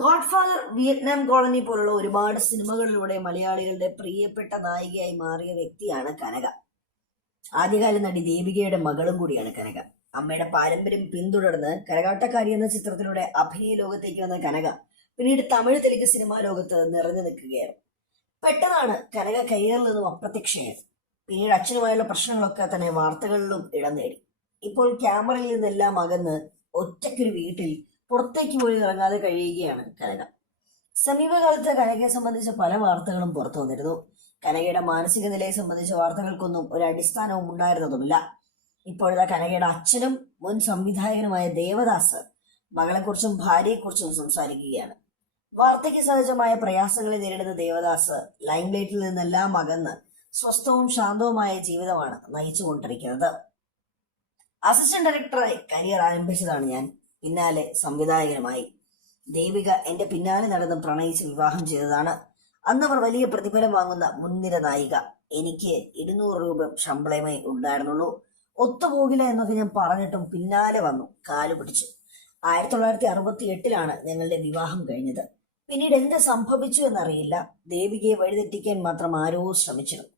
Godfather Vietnam colony പോലുള്ള ഒരുപാട് സിനിമകളിലൂടെ മലയാളികളുടെ പ്രിയപ്പെട്ട നായികയായി മാറിയ വ്യക്തിയാണ് കനക. ആദ്യകാല നടി ദീപികയുടെ മകളും കൂടിയാണ് കനക. അമ്മയുടെ പാരമ്പര്യം പിന്തുടർന്ന് കരകാട്ടക്കാരി എന്ന ചിത്രത്തിലൂടെ അഭിനയ ലോകത്തേക്ക് വന്ന കനക പിന്നീട് തമിഴ് തെലുങ്ക് സിനിമാ ലോകത്ത് നിറഞ്ഞു നിൽക്കുകയാണ്. പെട്ടെന്നാണ് കനക കരിയറിൽ നിന്നും അപ്രത്യക്ഷയായത്. പിന്നീട് അച്ഛനുമായുള്ള പ്രശ്നങ്ങളൊക്കെ തന്നെ വാർത്തകളിലും ഇടം നേടി. ഇപ്പോൾ ക്യാമറയിൽ നിന്നെല്ലാം അകന്ന് ഒറ്റയ്ക്കൊരു വീട്ടിൽ പുറത്തേക്ക് പോലും ഇറങ്ങാതെ കഴിയുകയാണ് കനക. സമീപകാലത്ത് കനകയെ സംബന്ധിച്ച പല വാർത്തകളും പുറത്തു വന്നിരുന്നു. കനകയുടെ മാനസിക നിലയെ സംബന്ധിച്ച വാർത്തകൾക്കൊന്നും ഒരു അടിസ്ഥാനവും ഉണ്ടായിരുന്നതുമില്ല. ഇപ്പോഴത്തെ കനകയുടെ അച്ഛനും മുൻ സംവിധായകനുമായ ദേവദാസ് മകളെക്കുറിച്ചും ഭാര്യയെക്കുറിച്ചും സംസാരിക്കുകയാണ്. വാർദ്ധക്യ സഹജമായ പ്രയാസങ്ങളെ നേരിടുന്ന ദേവദാസ് ലൈംലൈറ്റിൽ നിന്നെല്ലാം അകന്ന് സ്വസ്ഥവും ശാന്തവുമായ ജീവിതമാണ് നയിച്ചുകൊണ്ടിരിക്കുന്നത്. അസിസ്റ്റന്റ് ഡയറക്ടറായി കരിയർ ആരംഭിച്ചതാണ് ഞാൻ. പിന്നാലെ സംവിധായകനുമായി. ദേവിക എന്റെ പിന്നാലെ നടന്ന് പ്രണയിച്ച് വിവാഹം ചെയ്തതാണ് അന്ന് അവർ വലിയ പ്രതിഫലം വാങ്ങുന്ന മുൻനിര നായിക. എനിക്ക് ഇരുന്നൂറ് രൂപ ശമ്പളമേ ഉണ്ടായിരുന്നുള്ളൂ. ഒത്തുപോകില്ല എന്നൊക്കെ ഞാൻ പറഞ്ഞിട്ടും പിന്നാലെ വന്നു കാലു പിടിച്ചു. ആയിരത്തി തൊള്ളായിരത്തി അറുപത്തി എട്ടിലാണ് ഞങ്ങളുടെ വിവാഹം കഴിഞ്ഞത്. പിന്നീട് എന്ത് സംഭവിച്ചു എന്നറിയില്ല. ദേവികയെ വഴിതെറ്റിക്കാൻ മാത്രം ആരോ ശ്രമിച്ചിരുന്നു.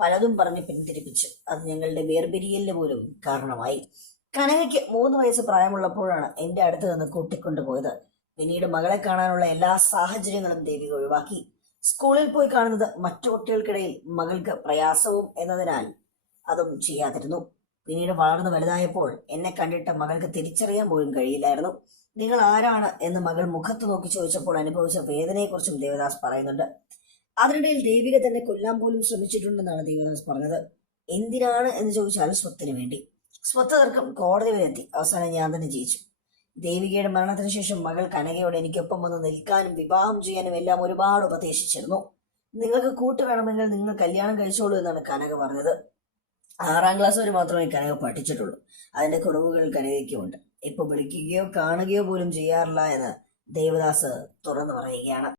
പലതും പറഞ്ഞ് പിന്തിരിപ്പിച്ചു അത് ഞങ്ങളുടെ വേർപിരിയലിന് പോലും കാരണമായി. കനകയ്ക്ക് മൂന്ന് വയസ്സ് പ്രായമുള്ളപ്പോഴാണ് എന്റെ അടുത്ത് നിന്ന് കൂട്ടിക്കൊണ്ടുപോയത്. പിന്നീട് മകളെ കാണാനുള്ള എല്ലാ സാഹചര്യങ്ങളും ദേവിക ഒഴിവാക്കി. സ്കൂളിൽ പോയി കാണുന്നത് മറ്റു കുട്ടികൾക്കിടയിൽ മകൾക്ക് പ്രയാസവും എന്നതിനാൽ അതും ചെയ്യാതിരുന്നു. പിന്നീട് വളർന്നു വലുതായപ്പോൾ എന്നെ കണ്ടിട്ട് മകൾക്ക് തിരിച്ചറിയാൻ പോലും കഴിയില്ലായിരുന്നു. നിങ്ങൾ ആരാണ്? എന്ന് മകൾ മുഖത്ത് നോക്കി ചോദിച്ചപ്പോൾ അനുഭവിച്ച വേദനയെക്കുറിച്ചും ദേവദാസ് പറയുന്നുണ്ട്. അതിനിടയിൽ ദേവിക തന്നെ കൊല്ലാൻ പോലും ശ്രമിച്ചിട്ടുണ്ടെന്നാണ് ദേവദാസ് പറഞ്ഞത്. എന്തിനാണ്? എന്ന് ചോദിച്ചാൽ സ്വത്തിന് വേണ്ടി. സ്വത്ത് തർക്കം കോടതി വരെ എത്തി. അവസാനം ഞാൻ തന്നെ ജയിച്ചു. ദേവികയുടെ മരണത്തിന് ശേഷം മകൾ കനകയോട് എനിക്കൊപ്പം വന്ന് നിൽക്കാനും വിവാഹം ചെയ്യാനും എല്ലാം ഒരുപാട് ഉപദേശിച്ചിരുന്നു. നിങ്ങൾക്ക് കൂട്ട് വേണമെങ്കിൽ നിങ്ങൾ കല്യാണം കഴിച്ചോളൂ എന്നാണ് കനക പറഞ്ഞത്. ആറാം ക്ലാസ് വരെ മാത്രമേ കനക പഠിച്ചിട്ടുള്ളൂ. അതിന്റെ കുറവുകൾ കനകയ്ക്കുമുണ്ട്. ഇപ്പൊ വിളിക്കുകയോ കാണുകയോ പോലും ചെയ്യാറില്ല എന്ന് ദേവദാസ് തുറന്നു പറയുകയാണ്.